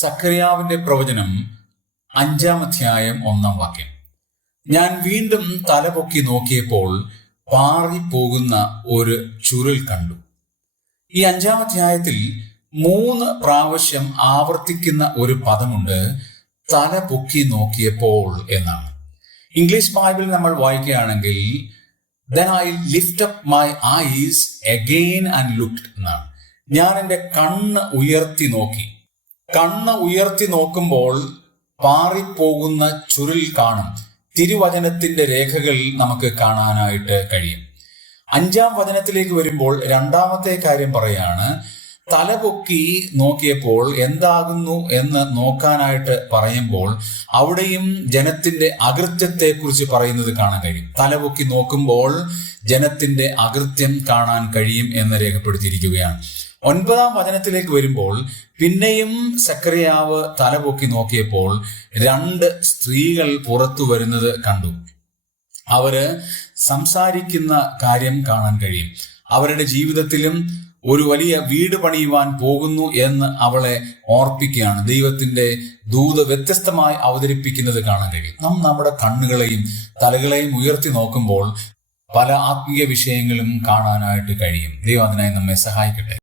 സഖറിയാവിന്റെ പ്രവചനം 5-ാം അധ്യായം 1-ാം വാക്യം. ഞാൻ വീണ്ടും തലപൊക്കി നോക്കിയപ്പോൾ പാറിപ്പോകുന്ന ഒരു ചുരുൾ കണ്ടു. ഈ 5-ാം അധ്യായത്തിൽ 3 പ്രാവശ്യം ആവർത്തിക്കുന്ന ഒരു പദമുണ്ട്, തല പൊക്കി നോക്കിയപ്പോൾ എന്നാണ്. ഇംഗ്ലീഷ് ബൈബിൾ നമ്മൾ വായിക്കുകയാണെങ്കിൽ then I lift up my eyes again and looked എന്നാണ്. ഞാൻ എൻ്റെ കണ്ണ് ഉയർത്തി നോക്കി. കണ്ണ് ഉയർത്തി നോക്കുമ്പോൾ പാറിപ്പോകുന്ന ചുരുൾ കാണും. തിരുവചനത്തിന്റെ രേഖകൾ നമുക്ക് കാണാനായിട്ട് കഴിയും. 5-ാം വചനത്തിലേക്ക് വരുമ്പോൾ 2-ാമത്തെ കാര്യം പറയാണ്, തലപൊക്കി നോക്കിയപ്പോൾ എന്താകുന്നു എന്ന് നോക്കാനായിട്ട് പറയുമ്പോൾ അവിടെയും ജനത്തിന്റെ അകൃത്യത്തെ കുറിച്ച് പറയുന്നത് കാണാൻ കഴിയും. തലപൊക്കി നോക്കുമ്പോൾ ജനത്തിന്റെ അകൃത്യം കാണാൻ കഴിയും എന്ന് രേഖപ്പെടുത്തിയിരിക്കുകയാണ്. 9-ാം വചനത്തിലേക്ക് വരുമ്പോൾ പിന്നെയും സഖറിയാവ് തലപൊക്കി നോക്കിയപ്പോൾ 2 സ്ത്രീകൾ പുറത്തു വരുന്നത് കണ്ടു. അവര് സംസാരിക്കുന്ന കാര്യം കാണാൻ കഴിയും. അവരുടെ ജീവിതത്തിലും ഒരു വലിയ വീട് പണിയുവാൻ പോകുന്നു എന്ന് അവളെ ഓർപ്പിക്കുകയാണ്. ദൈവത്തിന്റെ ദൂത് വ്യത്യസ്തമായി അവതരിപ്പിക്കുന്നത് കാണാൻ കഴിയും. നമ്മുടെ കണ്ണുകളെയും തലകളെയും ഉയർത്തി നോക്കുമ്പോൾ പല ആത്മീയ വിഷയങ്ങളും കാണാനായിട്ട് കഴിയും. ദൈവം അതിനായി നമ്മെ സഹായിക്കട്ടെ.